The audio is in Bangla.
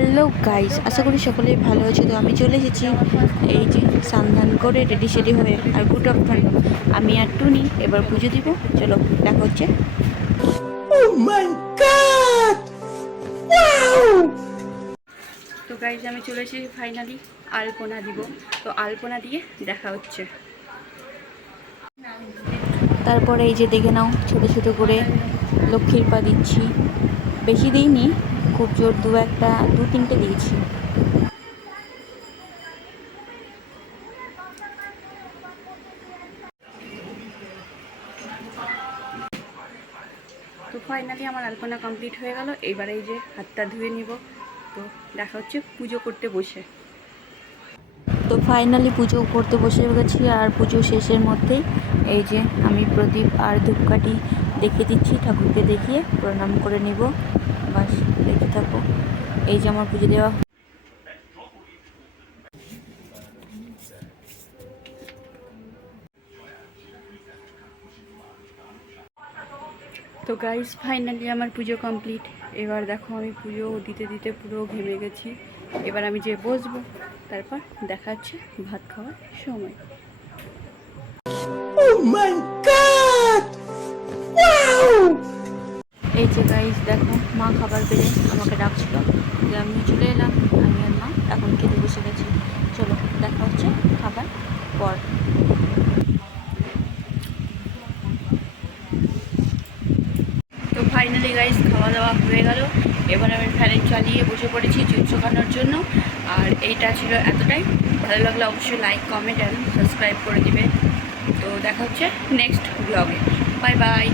হ্যালো গাইস আশা করি সকলেই ভালো আছে। তো আমি চলে এসেছি এই যে সান্ধান করে রেডি সেডি হয়ে আর গুড আফটারনুন। আমি আর টুনি এবার পুজো দিব। চলো দেখা হচ্ছে। তো গাইজ আমি চলে এসেছি ফাইনালি আলপনা দিব। তো আলপনা দিয়ে দেখা হচ্ছে। তারপরে এই যে দেখে নাও ছোট ছোট করে লক্ষ্মীর পা দিচ্ছি। বেশি দিইনি খুব জোর দু একটা দু তিনটে দিয়েছি। তো ফাইনালি আমার আলপনা কমপ্লিট হয়ে গেল এবারে এই যে হাতটা ধুয়ে নিব। তো দেখা হচ্ছে পুজো করতে বসে। তো ফাইনালি পুজো করতে বসে গেছি আর পুজো শেষের মধ্যেই এই যে আমি প্রদীপ আর ধূপকাঠি দেখিয়ে দিচ্ছি ঠাকুরকে দেখিয়ে প্রণাম করে নিব। বাস দেখতে থাকো। এই যে আমার পুজো দেওয়া তো গাইস ফাইনালি আমার পুজো কমপ্লিট এবার দেখো আমি পুজো দিতে দিতে পুরো ঘেমে গেছি। এবার আমি যে বসবো। তারপর দেখা হচ্ছে ভাত খাওয়ার সময়। যে গাইস দেখো, মা খাবার পেলে আমাকে ডাকছিল। যে আমিও চলে এলাম, আমি আর মা এখন খেতে বসে গেছি। চলো, দেখা হচ্ছে খাবার পর। তো ফাইনালি গাইস খাওয়া দাওয়া হয়ে গেল। এবার আমি ফ্যান চালিয়ে বসে পড়েছি জুট শুকানোর জন্য। আর এইটা ছিল এতটাই। ভালো লাগলে অবশ্যই লাইক কমেন্ট অ্যান্ড সাবস্ক্রাইব করে দিবে। তো দেখা হচ্ছে নেক্সট ব্লগে বাই বাই